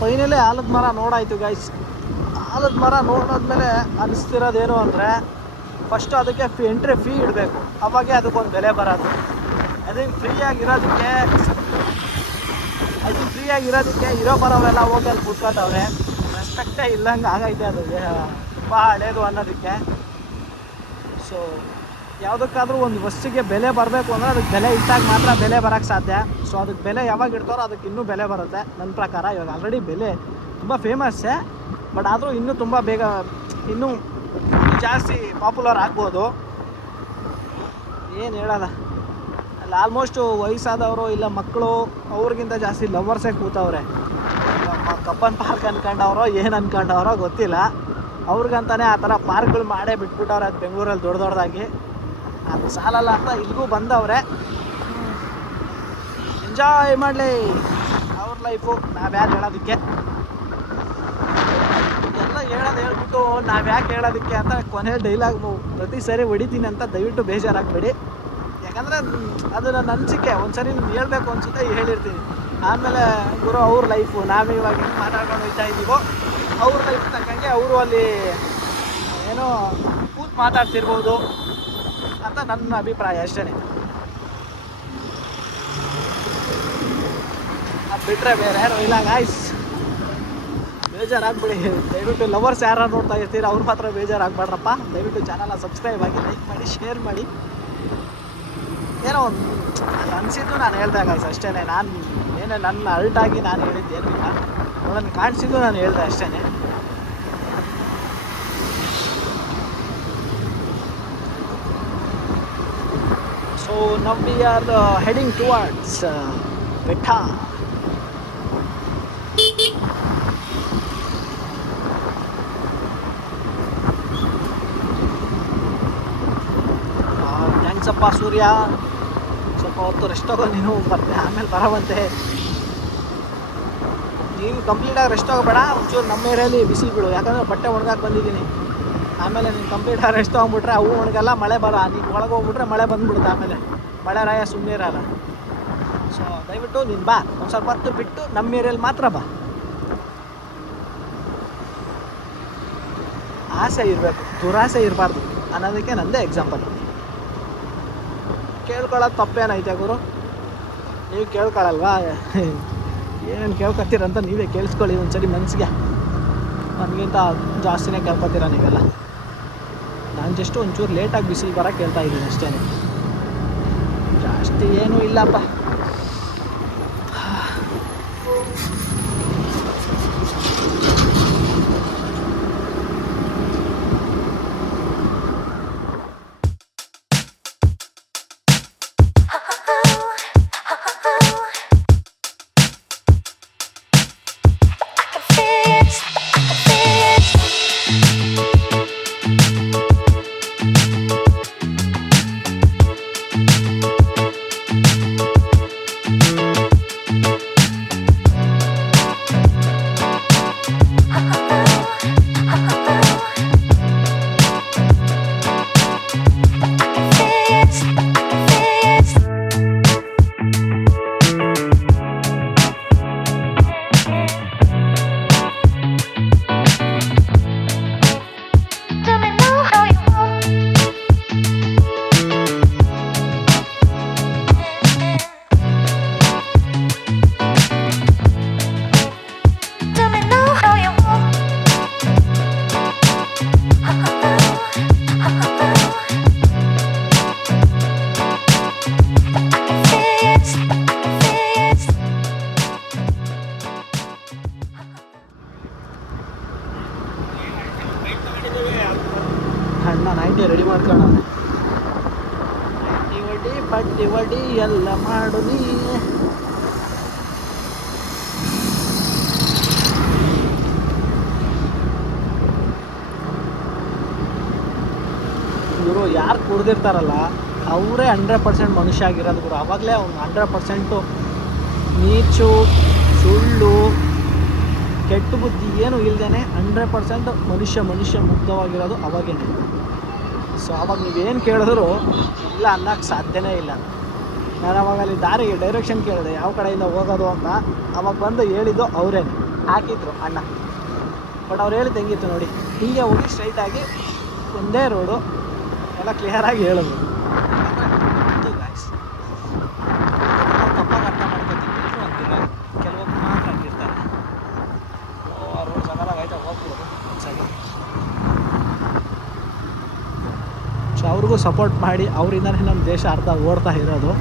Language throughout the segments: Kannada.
ಫೈನಲಿ ಆಲದ ಮರ ನೋಡಾಯ್ತು ಗೈಸ್. ಆಲದ ಮರ ನೋಡಾದ್ಮೇಲೆ ಅನಿಸ್ತಿರೋದೇನು ಅಂದರೆ, ಫಸ್ಟು ಅದಕ್ಕೆ ಎಂಟ್ರಿ ಫೀ ಇಡಬೇಕು, ಅವಾಗೆ ಅದಕ್ಕೊಂದು ಬೆಲೆ ಬರೋದು. ಅದನ್ನು ಫ್ರೀಯಾಗಿರೋದಕ್ಕೆ ಇರೋ ಬರೋರೆಲ್ಲ ಹೋಗಿ ಅಲ್ಲಿ ಕೂತ್ಕೊತವ್ರೆ. ರೆಸ್ಪೆಕ್ಟೇ ಇಲ್ಲಂಗೆ ಆಗೈತೆ ಅದು, ತುಂಬ ಹಳೇದು ಅನ್ನೋದಕ್ಕೆ. ಸೊ ಯಾವುದಕ್ಕಾದ್ರೂ ಒಂದು ವಸ್ತುಗೆ ಬೆಲೆ ಬರಬೇಕು ಅಂದರೆ ಅದಕ್ಕೆ ಬೆಲೆ ಇಟ್ಟಾಗ ಮಾತ್ರ ಬೆಲೆ ಬರೋಕ್ಕೆ ಸಾಧ್ಯ. ಸೊ ಅದಕ್ಕೆ ಬೆಲೆ ಯಾವಾಗ ಇಡ್ತಾರೋ ಅದಕ್ಕೆ ಇನ್ನೂ ಬೆಲೆ ಬರುತ್ತೆ ನನ್ನ ಪ್ರಕಾರ. ಇವಾಗ ಆಲ್ರೆಡಿ ಬೆಲೆ ತುಂಬ ಫೇಮಸ್ಸೇ, ಬಟ್ ಆದರೂ ಇನ್ನೂ ತುಂಬ ಬೇಗ ಇನ್ನೂ ಜಾಸ್ತಿ ಪಾಪ್ಯುಲರ್ ಆಗ್ಬೋದು. ಏನು ಹೇಳೋಲ್ಲ, ಅಲ್ಲಿ ಆಲ್ಮೋಸ್ಟು ವಯಸ್ಸಾದವರು ಇಲ್ಲ ಮಕ್ಕಳು ಅವ್ರಿಗಿಂತ ಜಾಸ್ತಿ ಲವರ್ಸೇ ಕೂತವ್ರೆ. ಕಬ್ಬನ್ ಪಾರ್ಕ್ ಅಂದ್ಕೊಂಡವ್ರೋ ಏನು ಅಂದ್ಕೊಂಡವ್ರೋ ಗೊತ್ತಿಲ್ಲ, ಅವ್ರಿಗಂತಾನೆ ಆ ಥರ ಪಾರ್ಕ್ಗಳು ಮಾಡೇ ಬಿಟ್ಬಿಟ್ಟವ್ರೆ. ಅದು ಬೆಂಗಳೂರಲ್ಲಿ ದೊಡ್ಡದಾಗಿ ಅದು ಸಾಲಲ್ಲ ಅಂತ ಇಲ್ಲಿಗೂ ಬಂದವ್ರೆ. ಎಂಜಾಯ್ ಮಾಡಲಿ ಅವ್ರ ಲೈಫು, ನಾವ್ಯಾರು ಹೇಳೋದಕ್ಕೆ. ಎಲ್ಲ ಹೇಳ್ಬಿಟ್ಟು ನಾವ್ಯಾಕೆ ಹೇಳೋದಕ್ಕೆ ಅಂತ ಕೊನೆ ಡೈಲಾಗ್ ಪ್ರತಿ ಸರಿ ಹೊಡಿತೀನಿ ಅಂತ ದಯವಿಟ್ಟು ಬೇಜಾರಾಗಬೇಡಿ. ಯಾಕಂದರೆ ಅದು ನನ್ನ ಅನಿಸಿಕೆ. ಒಂದು ಸರಿ ನಿಮ್ಗೆ ಹೇಳ್ಬೇಕು ಅನಿಸುತ್ತೆ ಹೇಳಿರ್ತೀನಿ. ಆಮೇಲೆ ಗುರು ಅವ್ರ ಲೈಫು, ನಾವಿವಾಗ ಹೆಂಗೆ ಮಾತಾಡ್ಕೊಂಡು ಹೋಗ್ತಾ ಇದ್ದೀವೋ ಅವ್ರ ಲೈಫ್ ತಕ್ಕಂಗೆ ಅವರು ಅಲ್ಲಿ ಏನೋ ಕೂತು ಮಾತಾಡ್ತಿರ್ಬೋದು ಅಂತ ನನ್ನ ಅಭಿಪ್ರಾಯ ಅಷ್ಟೇ. ಅದು ಬಿಟ್ಟರೆ ಬೇರೆ ಯಾರು ಇಲ್ಲ ಗಾಯ್ಸ್. ಬೇಜಾರಾಗ್ಬಿಡಿ, ದಯವಿಟ್ಟು ಲವರ್ಸ್ ಯಾರು ನೋಡ್ತಾ ಇರ್ತೀರ ಅವ್ರು ಮಾತ್ರ ಬೇಜಾರಾಗ್ಬೇಡ್ರಪ್ಪ. ದಯವಿಟ್ಟು ಚಾನಲ್ನ ಸಬ್ಸ್ಕ್ರೈಬ್ ಆಗಿ, ಲೈಕ್ ಮಾಡಿ, ಶೇರ್ ಮಾಡಿ. ಏನೋ ಒಂದು ಅನಿಸಿದ್ದು ನಾನು ಹೇಳ್ದೆ ಗಾಯ್ಸ್ ಅಷ್ಟೇ. ನಾನು ಏನೇ ನನ್ನ ಅಲ್ಟಾಗಿ ನಾನು ಹೇಳಿದ್ದೇನೂ ಇಲ್ಲ, ಅದನ್ನು ಕಾಣಿಸಿದ್ದು ನಾನು ಹೇಳ್ದೆ ಅಷ್ಟೇ. So now we are heading towards ಬೆಟ್ಟ. ಥ್ಯಾಂಕ್ಸಪ್ಪ ಸೂರ್ಯ, ಸ್ವಲ್ಪ ಹೊತ್ತು ರೆಸ್ಟ್ ತಗೋ, ನೀನು ಬರ್ತೆ ಆಮೇಲೆ ಬರೋವಂತೆ. ನೀನು ಕಂಪ್ಲೀಟಾಗಿ ರೆಸ್ಟ್ ತಗೋಬೇಡ, ಒಂಚೂರು ನಮ್ಮ ಏರಿಯಲ್ಲಿ ಬಿಸಿಲು ಬಿಡು. ಯಾಕಂದರೆ ಬಟ್ಟೆ ಒಣಗಾಕಿ ಬಂದಿದ್ದೀನಿ. ಆಮೇಲೆ ನೀನು ಕಂಪ್ಲೀಟಾಗಿ ರೆಸ್ಟ್ ತೊಗೊಂಬಿಟ್ರೆ ಅವು ಒಣಗಲ್ಲ, ಮಳೆ ಬರ. ನೀನು ಒಳಗೆ ಹೋಗ್ಬಿಟ್ರೆ ಮಳೆ ಬಂದುಬಿಡುತ್ತೆ, ಆಮೇಲೆ ಮಳೆ ರಾಯ ಸುಮ್ಮನೆ ಇರಲ್ಲ. ಸೊ ದಯವಿಟ್ಟು ನೀನು ಬಾ, ಒಂದು ಸ್ವಲ್ಪ ಹೊತ್ತು ಬಿಟ್ಟು ನಮ್ಮ ಏರಿಯಲ್ಲಿ ಮಾತ್ರ ಬಾ. ಆಸೆ ಇರಬೇಕು, ದುರಾಸೆ ಇರಬಾರ್ದು ಅನ್ನೋದಕ್ಕೆ ನನ್ನದೇ ಎಕ್ಸಾಂಪಲ್. ಕೇಳ್ಕೊಳ್ಳೋದು ತಪ್ಪೇನೈತೆ ಗುರು? ನೀವು ಕೇಳ್ಕೊಳ್ಳಲ್ವಾ? ಏನೇನು ಕೇಳ್ಕೊತೀರಂತ ನೀವೇ ಕೇಳಿಸ್ಕೊಳ್ಳಿ ಒಂದ್ಸರಿ ಮನಸ್ಸಿಗೆ. ನನಗಿಂತ ಜಾಸ್ತಿನೇ ಕೇಳ್ಕೊತೀರ ನೀವೆಲ್ಲ. ನಾನು ಜಸ್ಟ್ ಒಂಚೂರು ಲೇಟಾಗಿ ಬಿಸಿಲು ಬರೋಕ್ಕೆ ಹೇಳ್ತಾ ಇದ್ದೀನಿ ಅಷ್ಟೇ, ಜಾಸ್ತಿ ಏನೂ ಇಲ್ಲಪ್ಪ. ಅಣ್ಣ ನೈಟಿ ರೆಡಿ ಮಾಡ್ಕೊಳ್ಳೋಣ. ನೈಟಿ ಪಟ್ಟಿ ವಡಿ ಎಲ್ಲ ಮಾಡು ನೀ. ಇವರು ಯಾರು ಕುಡ್ದಿರ್ತಾರಲ್ಲ ಅವರೇ 100% ಮನುಷ್ಯ ಆಗಿರೋದು ಗುರು. ಆವಾಗಲೇ ಅವ್ನು 100% ನೀಚು, ಸುಳ್ಳು, ಕೆಟ್ಟ ಬುದ್ಧಿ ಏನೂ ಇಲ್ಲದೇ 100% ಮನುಷ್ಯ ಮುಗ್ಧವಾಗಿರೋದು ಅವಾಗೇನೆ. ಸೊ ಅವಾಗ ನೀವೇನು ಕೇಳಿದ್ರು ಇಲ್ಲ ಅನ್ನೋಕ್ಕೆ ಸಾಧ್ಯನೇ ಇಲ್ಲ. ನಾನು ಅವಾಗ ಅಲ್ಲಿ ದಾರಿಗೆ ಡೈರೆಕ್ಷನ್ ಕೇಳಿದೆ ಯಾವ ಕಡೆಯಿಂದ ಹೋಗೋದು ಅಂತ. ಅವಾಗ ಬಂದು ಹೇಳಿದ್ದು ಅವರೇನೆ ಹಾಕಿದ್ರು ಅಣ್ಣ. ಬಟ್ ಅವ್ರು ಹೇಳಿದ್ದು ಹೆಂಗಿತ್ತು ನೋಡಿ, ಹೀಗೆ ಹೋಗಿ ಸ್ಟ್ರೈಟಾಗಿ ಒಂದೇ ರೋಡು ಎಲ್ಲ ಕ್ಲಿಯರಾಗಿ ಹೇಳಿದ್ರು. ಗಾಯ್ಸ್ ತಪ್ಪಾಗಿ ಅರ್ಥ ಮಾಡ್ಕೊತಿದ್ರು ಅಂತಿಲ್ಲ, ಕೆಲವೊಬ್ಬರು ಮಾತ್ರ ಅಂತಿರ್ತಾರೆ. ಆ ರೋಡ್ ಸಕಾಲಾಗಿ ಆಯ್ತಾ ಹೋಗ್ಬೋದು ಒಂದ್ಸಲ. ಸೊ ಅವ್ರಿಗೂ ಸಪೋರ್ಟ್ ಮಾಡಿ, ಅವರಿಂದನೇ ನಮ್ಮ ದೇಶ ಅರ್ಧ ಓಡ್ತಾ ಇರೋದು.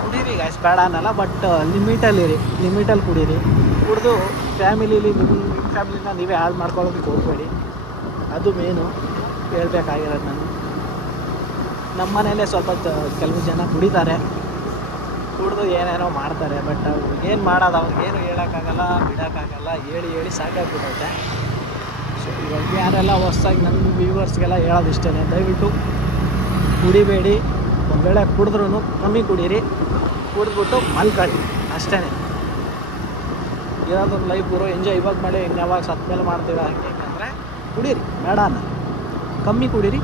ಕುಡೀರಿ ಗಾಯ್ಸ್, ಬೇಡ ಅನ್ನಲ್ಲ, ಬಟ್ ಲಿಮಿಟಲ್ಲಿರಿ, ಲಿಮಿಟಲ್ಲಿ ಕುಡೀರಿ. ಕುಡಿದು ಫ್ಯಾಮಿಲೀಲಿ ನಿಮ್ಮ ಫ್ಯಾಮಿಲಿನ ನೀವೇ ಹಾಳು ಮಾಡ್ಕೊಳ್ಳೋದಕ್ಕೆ ಹೋಗಬೇಡಿ. ಅದು ಮೇನು ಹೇಳ್ಬೇಕಾಗಿರೋದು ನಾನು. ನಮ್ಮ ಮನೆಯಲ್ಲೇ ಸ್ವಲ್ಪ ಕೆಲವು ಜನ ಕುಡಿತಾರೆ, ಕುಡಿದು ಏನೇನೋ ಮಾಡ್ತಾರೆ. ಬಟ್ ಅವ್ರಿಗೇನು ಮಾಡೋದು, ಅವ್ರಿಗೇನು ಹೇಳೋಕ್ಕಾಗಲ್ಲ, ಬಿಡೋಕ್ಕಾಗಲ್ಲ. ಹೇಳಿ ಹೇಳಿ ಸಾಕಾಗ್ಬಿಟ್ಟೈತೆ. ಸೊ ಇವಾಗ ಯಾರೆಲ್ಲ ಹೊಸ್ದಾಗಿ ನನ್ನ ವ್ಯೂವರ್ಸ್ಗೆಲ್ಲ ಹೇಳೋದು ಇಷ್ಟೇ, ದಯವಿಟ್ಟು ಕುಡಿಬೇಡಿ. ಒಂದು ವೇಳೆ ಕುಡಿದ್ರೂ ಕಮ್ಮಿ ಕುಡೀರಿ, ಕುಡಿದ್ಬಿಟ್ಟು ಮಲ್ಕೊಳ್ಳಿ ಅಷ್ಟೇ. ಇರೋದೊಂದು ಲೈಫ್ ಗುರು, ಎಂಜಾಯ್ ಇವಾಗ ಮಾಡಿ ಇನ್ಯಾವಾಗ ಸತ್ತ ಮೇಲೆ ಮಾಡ್ತೀವಿ ಹಂಗೆ ಅಂದರೆ ಕುಡೀರಿ, ಬೇಡ ಅನ್ನ ಕಮ್ಮಿ ಕುಡೀರಿ.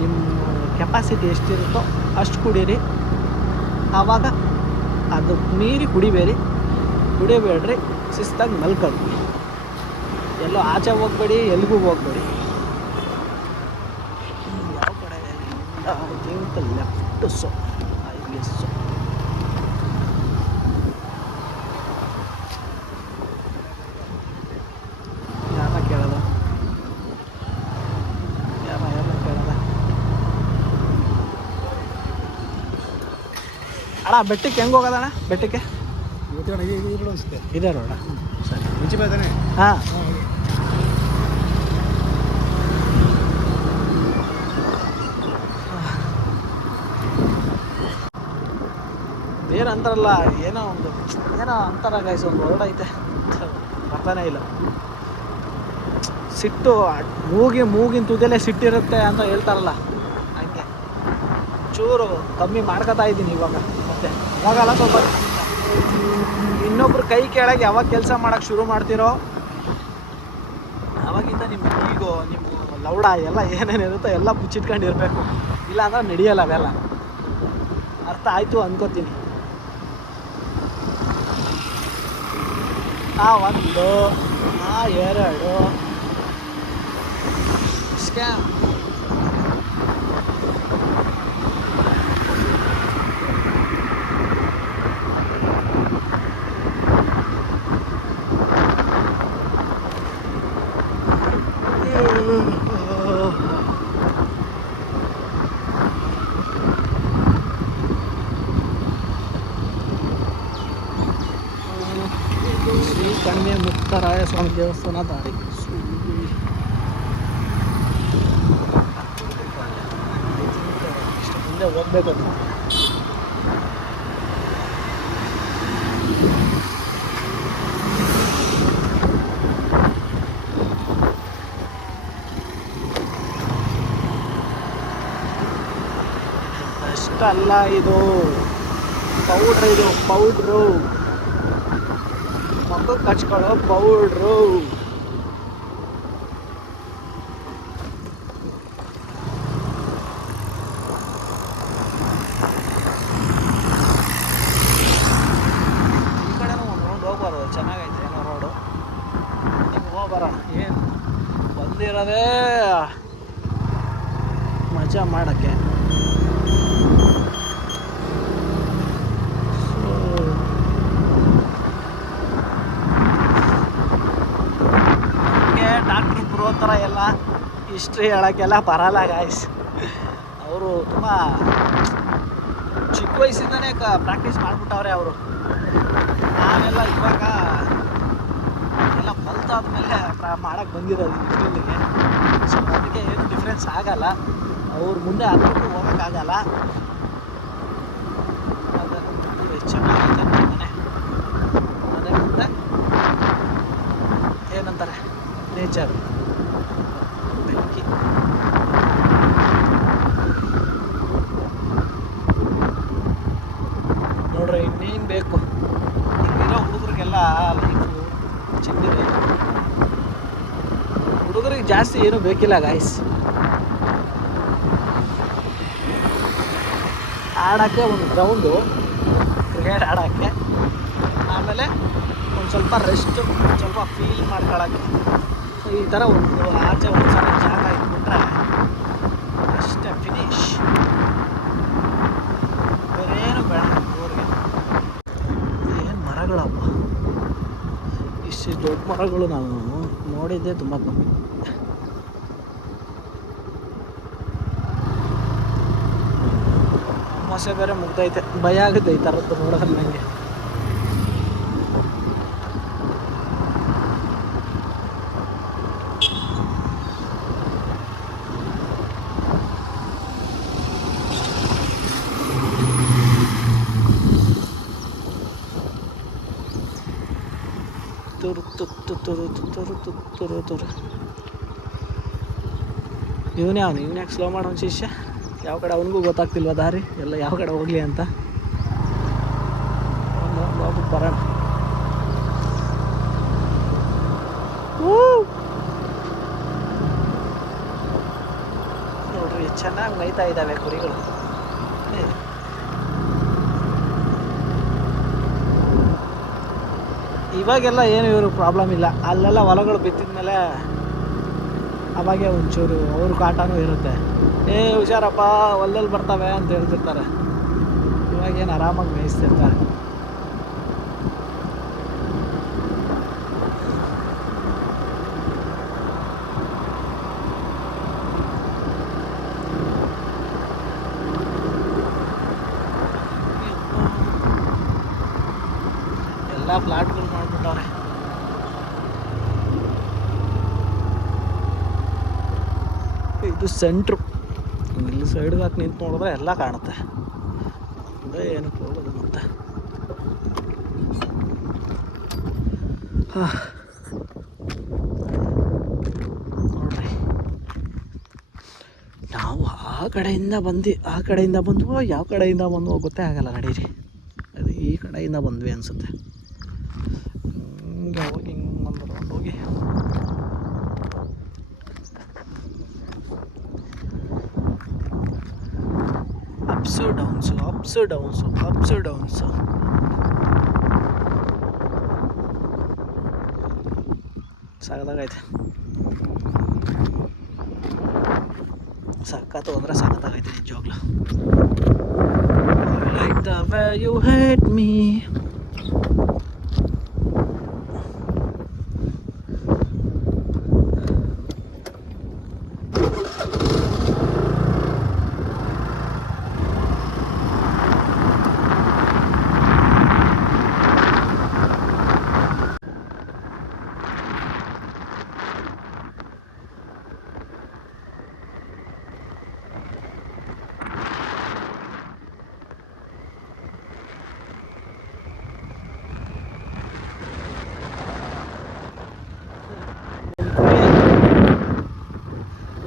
ನಿಮ್ಮ ಕೆಪಾಸಿಟಿ ಎಷ್ಟಿರುತ್ತೋ ಅಷ್ಟು ಕುಡೀರಿ. ಆವಾಗ ಅದು ಮೀರಿ ಕುಡಿಬೇಡ್ರಿ, ಶಿಸ್ತಾಗಿ ಮಲ್ಕೊಳ್ಳಿ. ಎಲ್ಲೋ ಆಚೆ ಹೋಗ್ಬೇಡಿ, ಎಲ್ಲಿಗೂ ಹೋಗ್ಬೇಡಿ. ಯಾವ ಕಡೆ I think left. So I guess so. ಯಾರನ್ನ ಕೇಳೋದ ಅಣ್ಣ? ಬೆಟ್ಟಕ್ಕೆ ಹೆಂಗೆ ಹೋಗೋದಣ್ಣ? ಬೆಟ್ಟಕ್ಕೆ ಇದೆ ರೋಡ? ಸರಿ, ಹಾಂ. ಏನಂತಾರಲ್ಲ, ಏನೋ ಅಂತಾರ ಗೈಸ್, ಒಂದು ವರ್ಡ್ ಐತೆ, ಬರ್ತಾನೆ ಇಲ್ಲ. ಸಿಟ್ಟು ಮೂಗಿನ ತುದಿಯಲ್ಲೇ ಸಿಟ್ಟಿರುತ್ತೆ ಅಂತ ಹೇಳ್ತಾರಲ್ಲ, ಹಂಗೆ ಚೂರು ಕಮ್ಮಿ ಮಾಡ್ಕೊತಾ ಇದ್ದೀನಿ ಇವಾಗ. ಮತ್ತೆ ಇವಾಗಲ್ಲ, ಸ್ವಲ್ಪ ಇನ್ನೊಬ್ರು ಕೈ ಕೆಳಗೆ ಯಾವಾಗ ಕೆಲಸ ಮಾಡೋಕ್ಕೆ ಶುರು ಮಾಡ್ತಿರೋ ಅವಾಗಿಂದ ನಿಮ್ಮ ಈಗೋ, ನಿಮ್ಮ ಲೌಡ ಎಲ್ಲ ಏನೇನಿರುತ್ತೋ ಎಲ್ಲ ಮುಚ್ಚಿಟ್ಕೊಂಡಿರ್ಬೇಕು. ಇಲ್ಲ ಅಂದ್ರೆ ನಡೆಯಲ್ಲ ಅವೆಲ್ಲ. ಅರ್ಥ ಆಯಿತು ಅನ್ಕೋತೀನಿ. ಆ ಒಂದು, ಆ ಎರಡು ಸ್ಕ್ಯಾಮ್. ಶ್ರೀ ಕನ್ಯೆ ಮುಕ್ತರಾಯ ಸ್ವಾಮಿ ದೇವಸ್ಥಾನ ದಾರಿ. ಮುಂದೆ ಹೋಗ್ಬೇಕು. ಅಷ್ಟಲ್ಲ, ಇದು ಪೌಡ್ರು ಮಕ್ಕಳು ಕಚ್ಕೊಳ್ಳೋ ಪೌಡ್ರು. ಈ ಕಡೆನೂ ಒಂದು ರೌಂಡ್ ಹೋಗ್ಬಾರ್ದು, ಚೆನ್ನಾಗೈತೆ ಏನೋ ರೋಡು. ಹಿಂಗೆ ಹೋಗ್ಬರೋಣ. ಏನು ಬಂದಿರೋದೇ ಮಜಾ ಮಾಡೋಕ್ಕೆ. ಡಾಕ್ಟ್ರು ಬರೋ ಥರ ಎಲ್ಲ ಹಿಸ್ಟ್ರಿ ಹೇಳೋಕ್ಕೆಲ್ಲ ಬರಲ್ಲ ಗಾಯ್ಸ್. ಅವರು ತುಂಬ ಚಿಕ್ಕ ವಯಸ್ಸಿಂದನೇ ಪ್ರಾಕ್ಟೀಸ್ ಮಾಡಿಬಿಟ್ಟವ್ರೆ ಅವರು. ನಾವೆಲ್ಲ ಇವಾಗ ಎಲ್ಲ ಕಲ್ತಾದ್ಮೇಲೆ ಮಾಡೋಕ್ಕೆ ಬಂದಿರೋದು ಈ ಫೀಲ್ಡಿಗೆ. ಸೊ ಅದಕ್ಕೆ ಏನು ಡಿಫ್ರೆನ್ಸ್ ಆಗಲ್ಲ. ಅವ್ರು ಮುಂದೆ ಅದಕ್ಕೂ ಹೋಗೋಕ್ಕಾಗಲ್ಲ. ಚೆನ್ನಾಗೈತೆ ಮನೆ. ಅದೇ ಮುಂದೆ ಏನಂತಾರೆ, ನೇಚರ್, ಬೆಂಕಿ. ನೋಡ್ರಿ, ಇನ್ನೇನು ಬೇಕು ಇರೋ ಹುಡುಗರಿಗೆಲ್ಲ ಲೈಫು ಚಿಂದಿದೆ. ಹುಡುಗರಿಗೆ ಜಾಸ್ತಿ ಏನೂ ಬೇಕಿಲ್ಲ ಗಾಯ್ಸ್. ಆಡೋಕ್ಕೆ ಒಂದು ಗ್ರೌಂಡು ಕ್ರಿಕೆಟ್ ಆಡೋಕ್ಕೆ, ಆಮೇಲೆ ಒಂದು ಸ್ವಲ್ಪ ರೆಸ್ಟು, ಸ್ವಲ್ಪ ಫೀಲ್ ಮಾಡ್ಕೊಳ್ಳೋಕ್ಕೆ. ಸೊ ಈ ಥರ ಒಂದು ಆಚೆ ಒಂದು ಸಲ ಜಾಗ ಇಟ್ಬಿಟ್ರೆ ಅಷ್ಟೇ, ಫಿನಿಶ್. ಬೇರೇನು ಬೇಡ ಊರಿಗೆ. ಏನು ಮರಗಳಪ್ಪ, ಇಷ್ಟು ದೊಡ್ಡ ಮರಗಳು ನಾವು ನೋಡಿದ್ದೆ ತುಂಬ ಕಮ್ಮಿ. ಅಮಾವಾಸ್ಯೆ ಬೇರೆ ಮುಗ್ದೈತೆ, ಭಯ ಆಗುತ್ತೆ ಈ ಥರದ್ದು ನೋಡೋದ್ರೆ ನನಗೆ. ಇವನೇ ಯಾಕೆ ಸ್ಲೋ ಮಾಡೋನು ಶಿಷ್ಯ? ಯಾವ ಕಡೆ ಅವನಿಗೂ ಗೊತ್ತಾಗ್ತಿಲ್ವ ದಾರಿ ಎಲ್ಲ, ಯಾವ ಕಡೆ ಹೋಗ್ಲಿ ಅಂತ. ಹೋಗ್ಬಿಟ್ಟು ಬರೋಣ. ನೋಡ್ರಿ ಚೆನ್ನಾಗಿ ಮೇಯ್ತಾ ಇದ್ದಾವೆ ಕುರಿಗಳು. ಇವಾಗೆಲ್ಲ ಏನು ಇವರು ಪ್ರಾಬ್ಲಮ್ ಇಲ್ಲ, ಅಲ್ಲೆಲ್ಲ ಹೊಲಗಳು ಬಿತ್ತಿದ ಮೇಲೆ ಅವಾಗೆ ಒಂಚೂರು ಅವ್ರ ಕಾಟನೂ ಇರುತ್ತೆ. ಹುಷಾರಪ್ಪ ಹೊಲದಲ್ಲಿ ಬರ್ತವೆ ಅಂತ ಹೇಳ್ತಿರ್ತಾರೆ. ಇವಾಗೇನು ಆರಾಮಾಗಿ ಮೇಯಿಸ್ತಿರ್ತಾರೆ. ಎಲ್ಲ ಫ್ಲಾಟ್ಗಳು ಮಾಡ್ಬಿಟ್ಟವ್ರೆ. ಇದು ಸೆಂಟ್ರು. ಇಲ್ಲಿ ಸೈಡ್ಗೆ ಹಾಕಿ ನಿಂತು ನೋಡಿದ್ರೆ ಎಲ್ಲ ಕಾಣುತ್ತೆ. ಅಂದರೆ ಏನಕ್ಕೆ ಹೋಗೋದು ಮತ್ತೆ. ನೋಡ್ರಿ, ನಾವು ಆ ಕಡೆಯಿಂದ ಬಂದ್ವೋ ಯಾವ ಕಡೆಯಿಂದ ಬಂದ್ವೋ ಗೊತ್ತೇ ಆಗಲ್ಲ. ನಡೀರಿ, ಅದು ಈ ಕಡೆಯಿಂದ ಬಂದ್ವಿ ಅನಿಸುತ್ತೆ. ಹಿಂಗೆ ಹೋಗಿ ಹಿಂಗೆ ಬಂದ್ಕೊಂಡು ಹೋಗಿ ಅಪ್ಸು ಡೌನ್ಸು. ಸಖತ್ತಾಗೈತೆ. ಸಖತ್ತು ಅಂದರೆ ಸಖತ್ತಾಗೈತೆ ನಿಜವಾಗ್ಲೂ. Like the way you hate me.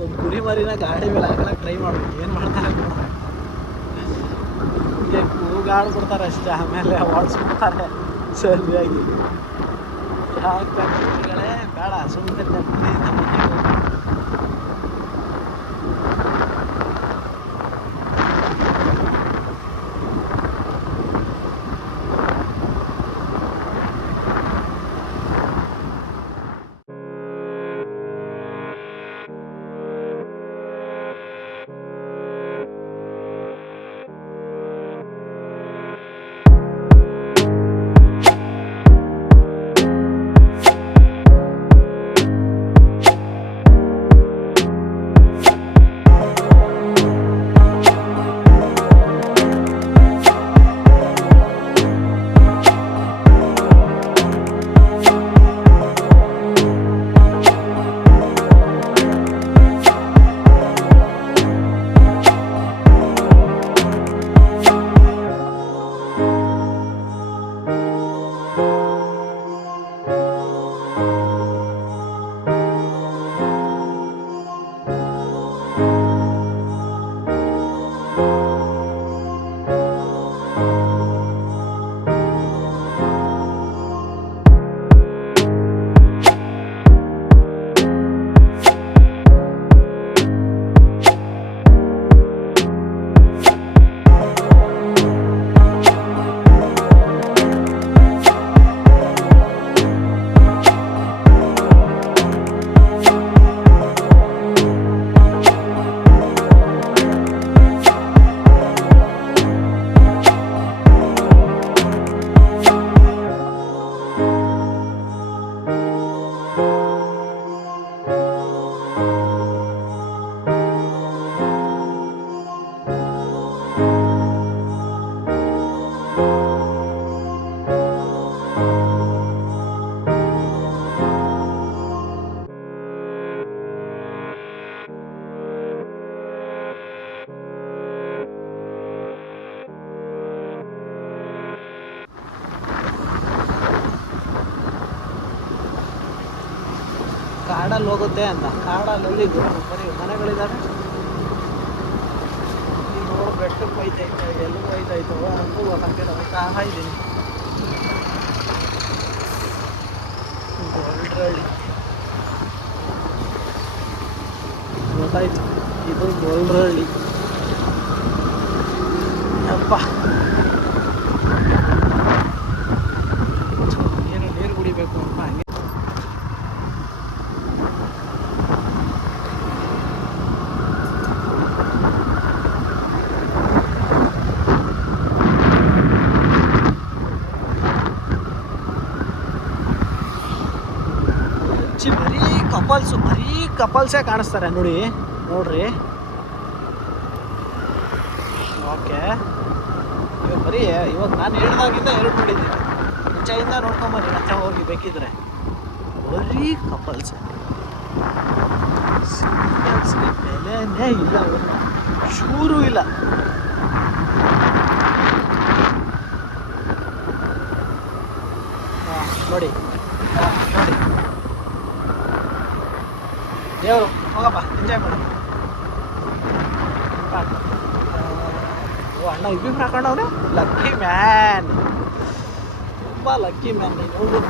ಒಂದು ಕುರಿ ಮರಿನ ಗಾಡಿ ಮೇಲೆ ಹಾಕಲಕ್ಕೆ ಟ್ರೈ ಮಾಡ್ಬೇಕು. ಏನು ಮಾಡ್ತಾರೆ ಹೀಗೆ ಕೂಗಾಡ್ಬಿಡ್ತಾರೆ ಅಷ್ಟೇ, ಆಮೇಲೆ ಓಡಿಸ್ಬಿಡ್ತಾರೆ ಸರಿಯಾಗಿ. ಯಾಕೆ ಬೇಡ, ಸುಮ್ಮನೆ ಕಾಡಲ್ಲಿ ಹೋಗುತ್ತೆ ಅಂತ. ಕಾಡಲ್ಲಿ ಎಲ್ಲಿದ್ದು ಬರೀ ಮನೆಗಳಿದ್ದಾವೆ. ಈಗ ನೋಡು ಬೆಟ್ಟಕ್ಕೆ ಹೋಯ್ತೈತೆ, ಎಲ್ಲೂ ಹೋಯ್ತಾಯ್ತು ಅಂತೂ ಗೊತ್ತಾಗ್ತಿಲ್ಲ. ಹೋಗ್ತಾ ಇದ್ದೀನಿ. ಗೊಲ್ರಳ್ಳಿ ಗೊತ್ತಾಯ್ತು, ಇದು ಗೊಲ್ರಳ್ಳಿ. ಅಪ್ಪ ಏನು ನೀರು ಕುಡಿಬೇಕು ಅಂತ ಹಂಗೆ. ಬರೀ ಕಪಲ್ಸೇ ಕಾಣಿಸ್ತಾರೆ ನೋಡ್ರಿ. ಓಕೆ, ಇವಾಗ ಬರೀ ಇವಾಗ ನಾನು ಹೇಳ್ದಾಗಿಂದ 2 ನೋಡಿದ್ದೀನಿ. ಮುಂಚೆಯಿಂದ ನೋಡ್ಕೊಂಬನ್ನಿ ಮತ್ತೆ ಹೋಗಿ ಬೇಕಿದ್ರೆ. ಬರೀ ಕಪಲ್ಸ್, ಸಿಂಗಲ್ಸ್ಗೆ ಬೆಲೆನೇ ಇಲ್ಲ, ಚೂರು ಇಲ್ಲ. ನೋಡಿ ದೇವರು, ಹೋಗಪ್ಪ ಎಂಜಾಯ್ ಮಾಡು. ಓ ಅಣ್ಣ ಇಬ್ಬಿಬ್ರು ಹಾಕೊಂಡವ್ರೆ. ಲಕ್ಕಿ ಮ್ಯಾನ್, ತುಂಬ ಲಕ್ಕಿ ಮ್ಯಾನ್ ನೀನು.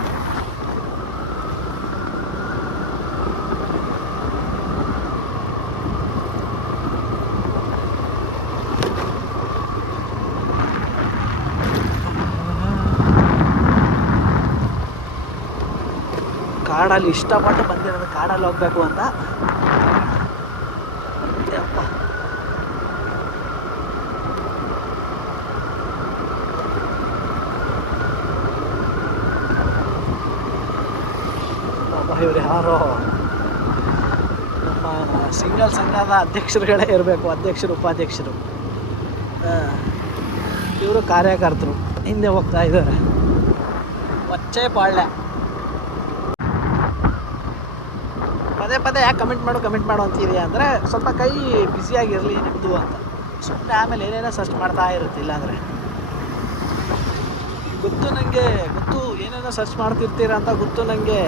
ಕಾಡಲ್ಲಿ ಇಷ್ಟಪಟ್ಟು ಬಂದಿರೋದು, ಕಾಡಲ್ಲಿ ಹೋಗ್ಬೇಕು ಅಂತ. ಇವ್ರು ಯಾರೋ ನಮ್ಮ ಸಿಂಗಲ್ ಸಂಘದ ಅಧ್ಯಕ್ಷರುಗಳೇ ಇರಬೇಕು, ಅಧ್ಯಕ್ಷರು ಉಪಾಧ್ಯಕ್ಷರು. ಇವರು ಕಾರ್ಯಕರ್ತರು ಹಿಂದೆ ಹೋಗ್ತಾ ಇದ್ದಾರೆ. ಒಚ್ಚೆ ಪಾಳ್ಯ. ಪದೇ ಯಾಕೆ ಕಮೆಂಟ್ ಮಾಡು ಅಂತೀರಿ ಅಂದರೆ, ಸ್ವಲ್ಪ ಕೈ ಬ್ಯುಸಿಯಾಗಿರಲಿ ನಿಮ್ಮದು ಅಂತ. ಸುಮ್ಮನೆ ಆಮೇಲೆ ಏನೇನೋ ಸರ್ಚ್ ಮಾಡ್ತಾ ಇರುತ್ತೆ. ಇಲ್ಲಾಂದರೆ ಗೊತ್ತು ಏನೇನೋ ಸರ್ಚ್ ಮಾಡ್ತಿರ್ತೀರ ಅಂತ ಗೊತ್ತು ನನಗೆ.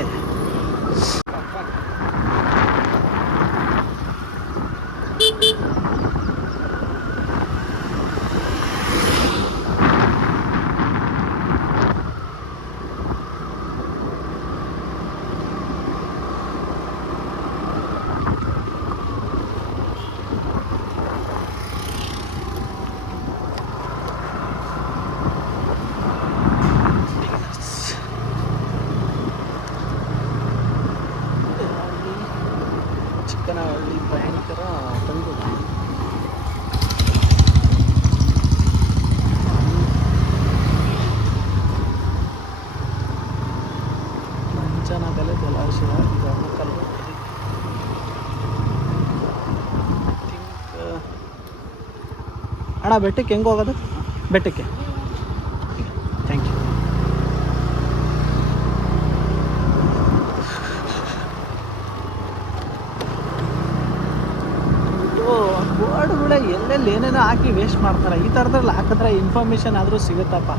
ಚಿಕ್ಕನಹಳ್ಳಿ ಪ್ರಯಾಣಿಕರ ತಂಗುದ. ಮಂಚನಕಲೆ ಜಲಾಶಯ, ಗಮಕಲ್ಲು. ಅಣ್ಣ ಬೆಟ್ಟಕ್ಕೆ ಹೆಂಗೆ ಹೋಗೋದು? ಬೆಟ್ಟಕ್ಕೆ ಥ್ಯಾಂಕ್ ಯು. ಬೋರ್ಡ್ಗಳೇ ಎಲ್ಲೆಲ್ಲಿ ಏನೇನೋ ಹಾಕಿ ವೇಸ್ಟ್ ಮಾಡ್ತಾರೆ. ಈ ಥರದ್ರಲ್ಲಿ ಹಾಕಿದ್ರೆ ಇನ್ಫಾರ್ಮೇಷನ್ ಆದರೂ ಸಿಗುತ್ತಪ್ಪ.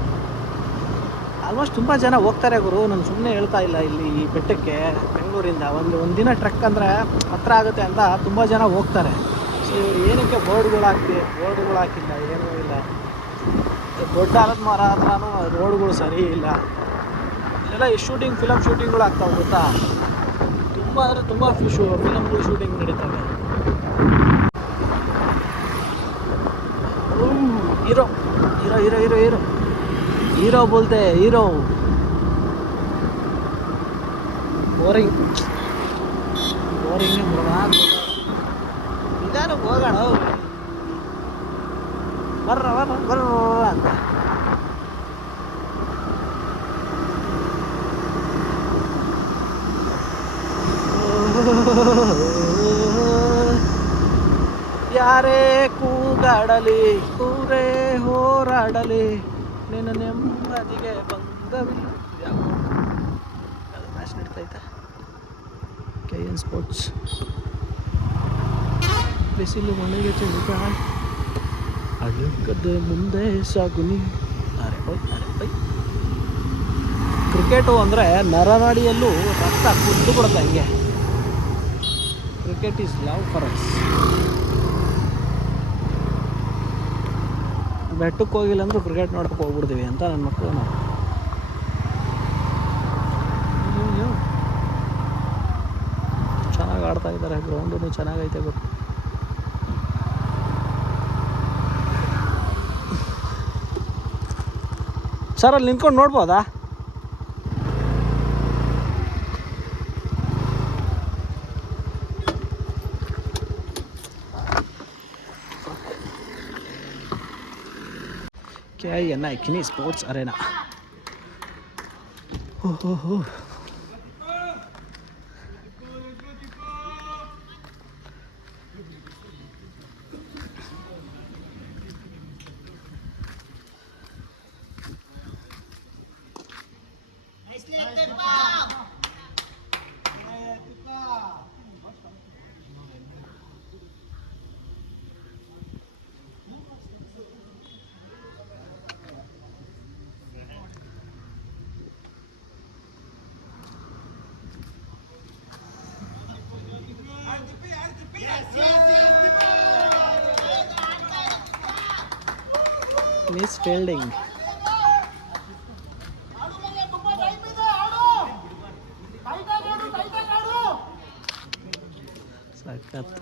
ಆಲ್ಮೋಸ್ಟ್ ತುಂಬ ಜನ ಹೋಗ್ತಾರೆ ಗುರು, ನಾನು ಸುಮ್ಮನೆ ಹೇಳ್ತಾ ಇಲ್ಲ. ಇಲ್ಲಿ ಈ ಬೆಟ್ಟಕ್ಕೆ ಬೆಂಗಳೂರಿಂದ ಒಂದು ದಿನ ಟ್ರೆಕ್ ಅಂದರೆ ಹತ್ರ ಆಗುತ್ತೆ ಅಂತ ತುಂಬ ಜನ ಹೋಗ್ತಾರೆ. ಸೊ ಇವರು ಏನಕ್ಕೆ ಬೋರ್ಡ್ಗಳು ಹಾಕಿಲ್ಲ, ಏನೂ ಇಲ್ಲ. ದೊಡ್ಡ ಆಲದ ಮರ ಹತ್ರನೂ ರೋಡ್ಗಳು ಸರಿ ಇಲ್ಲ. ಇಲ್ಲೆಲ್ಲ ಫಿಲಮ್ ಶೂಟಿಂಗ್ಗಳು ಆಗ್ತಾವೆ ಗೊತ್ತಾ. ತುಂಬ ಅಂದರೆ ತುಂಬ ಫಿಲಮ್ಗಳು ಶೂಟಿಂಗ್ ನಡೀತವೆ. हीरो बोलते हैं, हीरो. बोरिंग निदान ಹೋಗೋಣ ಬರ್ರ ಅಂತ. ಯಾರೇ ಕೂಗಾಡಲಿ, ಕೂರೇ ಹೋರಾಡಲಿ, ನಿನ್ನ ನೆಮ್ಮದಿಗೆ ಬಂದವಿಲ್ಲ. ಮ್ಯಾಚ್ ನಡೀತೈತೆ. KN sports. ಬಿಸಿಲು ಮನೆಗೆ ಚಳಿಗಾಲ, ಅಡುಗದ ಮುಂದೆ ಸಾಗುನಿ. ಅರೆ ಬೈ. ಕ್ರಿಕೆಟು ಅಂದರೆ ನರನಾಡಿಯಲ್ಲೂ ರಕ್ತ ಕುದ್ದು ಬಿಡುತ್ತೆ. ಹಂಗೆ cricket is love for us. ಬೆಟ್ಟಕ್ಕೆ ಹೋಗಿಲ್ಲ ಅಂದರೂ ಕ್ರಿಕೆಟ್ ನೋಡೋಕೆ ಹೋಗ್ಬಿಡ್ತೀವಿ ಅಂತ ನನ್ನ ಮಕ್ಕಳು ನಾವು. ಚೆನ್ನಾಗಿ ಆಡ್ತಾ ಇದ್ದಾರೆ, ಗ್ರೌಂಡೂ ಚೆನ್ನಾಗೈತೆ ಗೊತ್ತು. ಸರ್ ಅಲ್ಲಿ ನಿಂತ್ಕೊಂಡು ನೋಡ್ಬೋದಾ? KINI Kini sports arena. ಓಹೋ ಮಿಸ್ ಫೀಲ್ಡಿಂಗ್. ಸಖತ್.